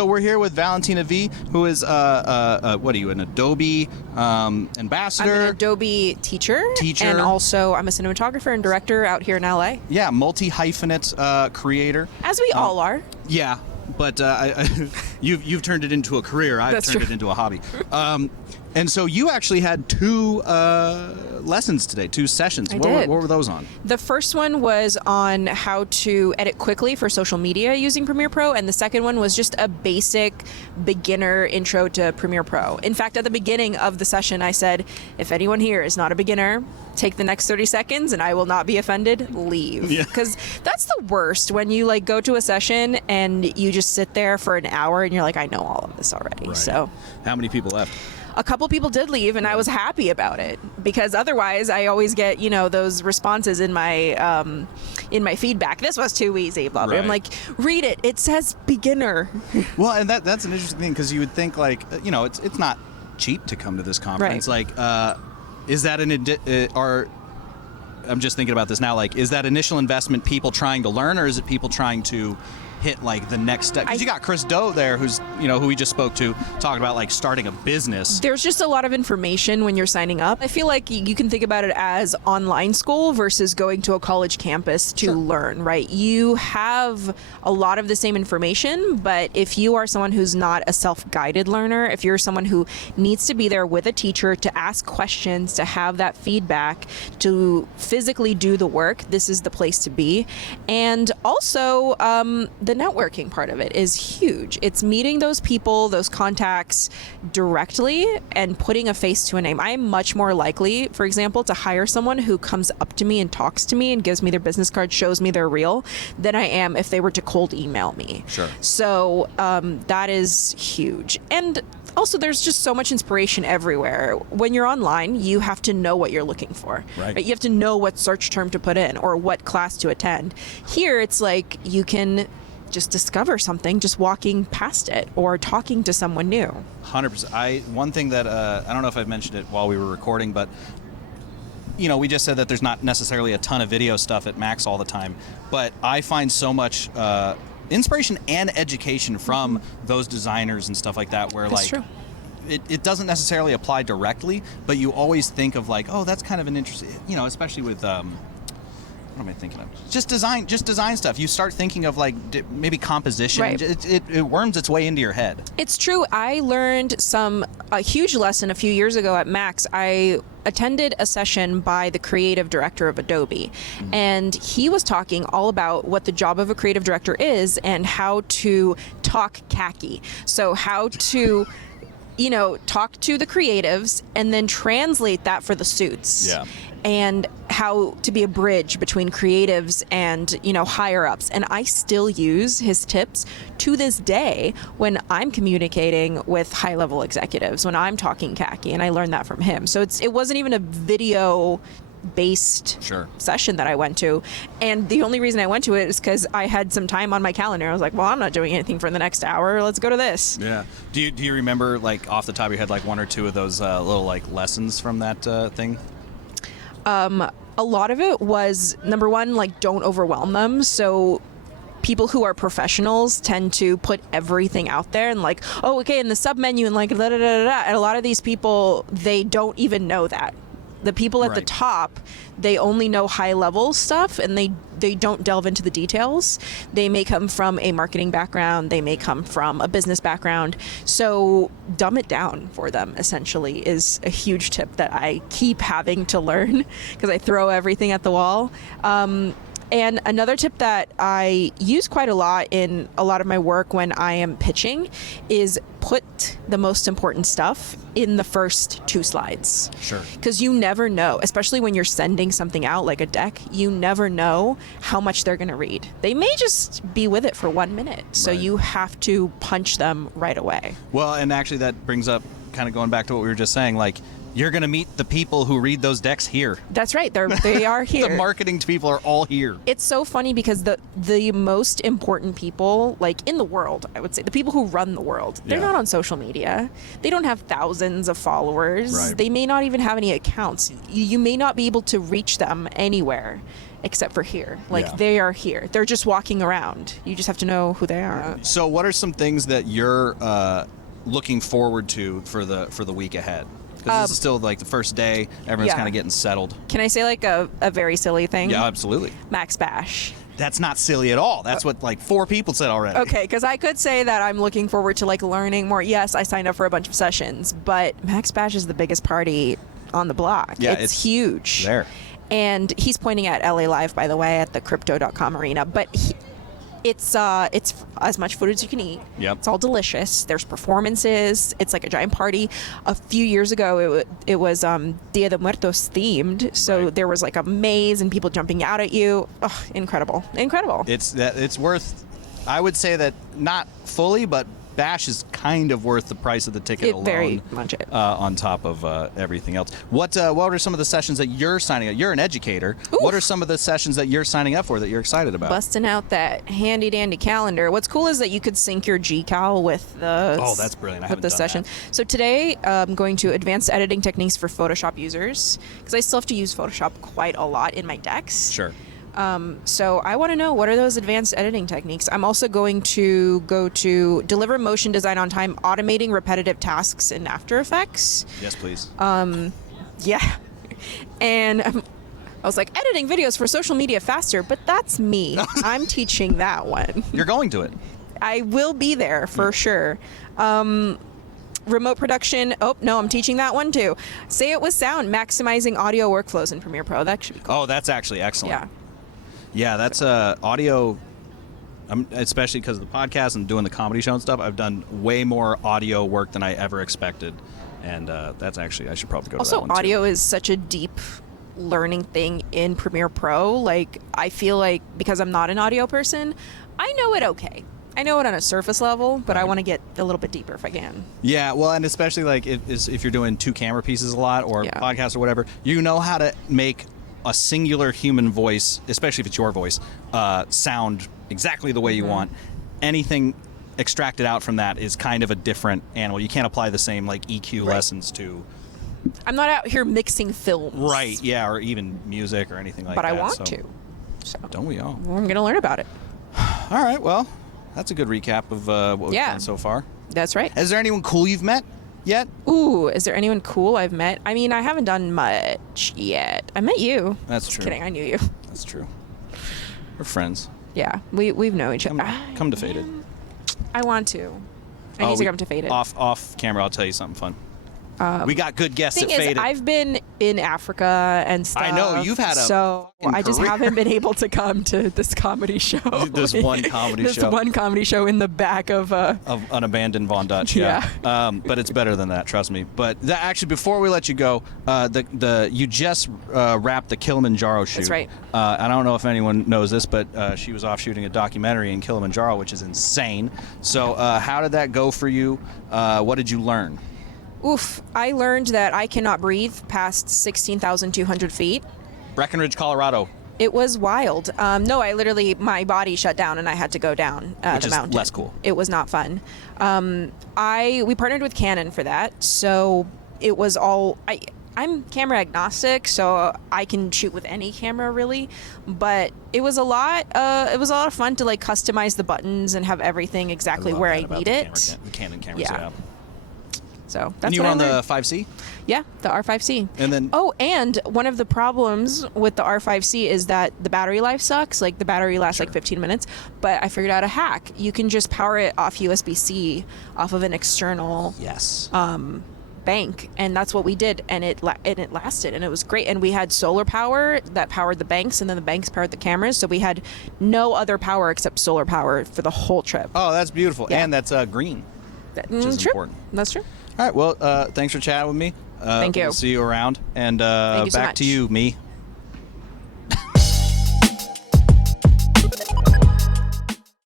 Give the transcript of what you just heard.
So we're here with Valentina Vee, who is, what are you, an Adobe ambassador? I'm an Adobe teacher. And also I'm a cinematographer and director out here in LA. Yeah, multi-hyphenate creator. As we all are. Yeah, but you've turned it into a career. I've turned it into a hobby. And so you actually had two lessons today, two sessions. What were those on? The first one was on how to edit quickly for social media using Premiere Pro, and the second one was just a basic beginner intro to Premiere Pro. In fact, at the beginning of the session, I said, if anyone here is not a beginner, take the next 30 seconds and I will not be offended, leave. Because that's the worst, when you like go to a session and you just sit there for an hour and you're like, I know all of this already. Right. So how many people left? A couple people did leave, and I was happy about it, because otherwise I always get, those responses in my feedback. This was too easy, blah, blah. Right. I'm like, read it. It says beginner. Well, and that's an interesting thing, because you would think it's not cheap to come to this conference. Right. Like, is that I'm just thinking about this now. Like, is that initial investment people trying to learn, or is it people trying to hit like the next step? Because you got Chris Doe there, who's who we just spoke to, talking about like starting a business. There's just a lot of information when you're signing up. I feel like you can think about it as online school versus going to a college campus to learn, right? You have a lot of the same information, but if you are someone who's not a self-guided learner, if you're someone who needs to be there with a teacher to ask questions, to have that feedback, to physically do the work, this is the place to be. And also, the networking part of it is huge. It's meeting those people, those contacts directly, and putting a face to a name. I am much more likely, for example, to hire someone who comes up to me and talks to me and gives me their business card, shows me they're real, than I am if they were to cold email me. Sure. So that is huge. And also, there's just so much inspiration everywhere. When you're online, you have to know what you're looking for. Right. You have to know what search term to put in or what class to attend. Here, it's like you can just discover something just walking past it or talking to someone new. 100%. One thing that I don't know if I've mentioned it while we were recording, but we just said that there's not necessarily a ton of video stuff at Max all the time, but I find so much inspiration and education from those designers and stuff like that, where that's true. It doesn't necessarily apply directly, but you always think of like, oh, that's kind of an interesting, especially with what am I thinking of? Just design stuff. You start thinking of like maybe composition. Right. It worms its way into your head. It's true. I learned a huge lesson a few years ago at Max. I attended a session by the creative director of Adobe, and he was talking all about what the job of a creative director is and how to talk khaki. So how to talk to the creatives and then translate that for the suits. Yeah. And how to be a bridge between creatives and, higher ups. And I still use his tips to this day when I'm communicating with high level executives, when I'm talking khaki, and I learned that from him. So it wasn't even a video based session that I went to, and the only reason I went to it is because I had some time on my calendar. I was like, well, I'm not doing anything for the next hour, let's go to this. Yeah. Do you remember, like, off the top of your head, like one or two of those little like lessons from that thing? A lot of it was, number one, like, don't overwhelm them. So people who are professionals tend to put everything out there and like, oh, okay, in the sub menu and like da da da da. And a lot of these people, they don't even know that. The people at the top, they only know high level stuff, and they don't delve into the details. They may come from a marketing background, they may come from a business background. So dumb it down for them, essentially, is a huge tip that I keep having to learn because I throw everything at the wall. And another tip that I use quite a lot in a lot of my work when I am pitching is put the most important stuff in the first 2 slides. Sure. Because you never know, especially when you're sending something out like a deck, you never know how much they're going to read. They may just be with it for 1 minute. So you have to punch them right away. Well, and actually that brings up kind of going back to what we were just saying, like, you're going to meet the people who read those decks here. That's right. They are here. The marketing people are all here. It's so funny because the most important people, like, in the world, I would say, the people who run the world, they're not on social media. They don't have thousands of followers. Right. They may not even have any accounts. You may not be able to reach them anywhere except for here. Like, they are here. They're just walking around. You just have to know who they are. So what are some things that you're looking forward to for the week ahead? Because this is still like the first day. Everyone's kind of getting settled. Can I say like a very silly thing? Yeah, absolutely. Max Bash. That's not silly at all. That's what like 4 people said already. Okay, because I could say that I'm looking forward to like learning more. Yes, I signed up for a bunch of sessions, but Max Bash is the biggest party on the block. Yeah, it's huge. There. And he's pointing at LA Live, by the way, at the Crypto.com arena. But it's as much food as you can eat. Yep. It's all delicious. There's performances. It's like a giant party. A few years ago, it was Dia de Muertos themed. So there was like a maze and people jumping out at you. Oh, incredible. It's worth, I would say that not fully, but Bash is kind of worth the price of the ticket alone. Very much it. On top of everything else. What are some of the sessions that you're signing up? You're an educator. Oof. What are some of the sessions that you're signing up for that you're excited about? Busting out that handy dandy calendar. What's cool is that you could sync your GCal with the that's brilliant. I with haven't the done session. that. So today I'm going to advanced editing techniques for Photoshop users because I still have to use Photoshop quite a lot in my decks. Sure. So I want to know, what are those advanced editing techniques? I'm also going to go to deliver motion design on time, automating repetitive tasks in After Effects. Yes, please. Yeah. And I was like, editing videos for social media faster, but that's me. I'm teaching that one. You're going to it. I will be there for sure. Remote production. Oh, no, I'm teaching that one too. Say it with sound, maximizing audio workflows in Premiere Pro. That should be cool. Oh, that's actually excellent. Yeah. Yeah, that's audio, especially because of the podcast and doing the comedy show and stuff. I've done way more audio work than I ever expected. And that's actually, I should probably go to that Also, one too. audio is such a deep learning thing in Premiere Pro. Like, I feel like because I'm not an audio person, I know it okay. I know it on a surface level, but I want to get a little bit deeper if I can. Yeah, well, and especially like if you're doing 2 camera pieces a lot or podcasts or whatever, you know how to make a singular human voice, especially if it's your voice, sound exactly the way you want. Anything extracted out from that is kind of a different animal. You can't apply the same like EQ lessons to... I'm not out here mixing films. Right, yeah, or even music or anything like but that. But I want to. So don't we all? I'm going to learn about it. All right, well, that's a good recap of what we've done so far. That's right. Is there anyone cool you've met yet? Ooh, is there anyone cool I've met? I mean, I haven't done much yet. I met you. That's Just true. kidding, I knew you. That's true. We're friends. Yeah, we've known each other. Come to Faded. I want to. I need to come to Faded. Off camera, I'll tell you something fun. We got good guests at Faded. I've been in Africa and stuff. I know, you've had a so I just career. Haven't been able to come to this comedy show. This one comedy show. This one comedy show in the back of an abandoned Von Dutch. Yeah. But it's better than that, trust me. But actually, before we let you go, you just wrapped the Kilimanjaro shoot. That's right. I don't know if anyone knows this, but she was off shooting a documentary in Kilimanjaro, which is insane. So how did that go for you? What did you learn? Oof, I learned that I cannot breathe past 16,200 feet. Breckenridge, Colorado. It was wild. No, my body shut down and I had to go down Which the is mountain. less cool. It was not fun. We partnered with Canon for that, so it was all... I'm camera agnostic, so I can shoot with any camera really, but it was a lot. It was a lot of fun to like customize the buttons and have everything exactly where I need it. The Canon cameras, Yeah. So that's and you what were on I learned. the 5C? Yeah, the R5C. And then and one of the problems with the R5C is that the battery life sucks. Like the battery lasts like 15 minutes, but I figured out a hack. You can just power it off USB-C off of an external bank, and that's what we did, and it lasted, and it was great. And we had solar power that powered the banks, and then the banks powered the cameras, so we had no other power except solar power for the whole trip. Oh, that's beautiful. Yeah. And that's green, which is true. important. That's true. All right, well, thanks for chatting with me. Thank you. We'll see you around, and Thank you so back much. to you, me.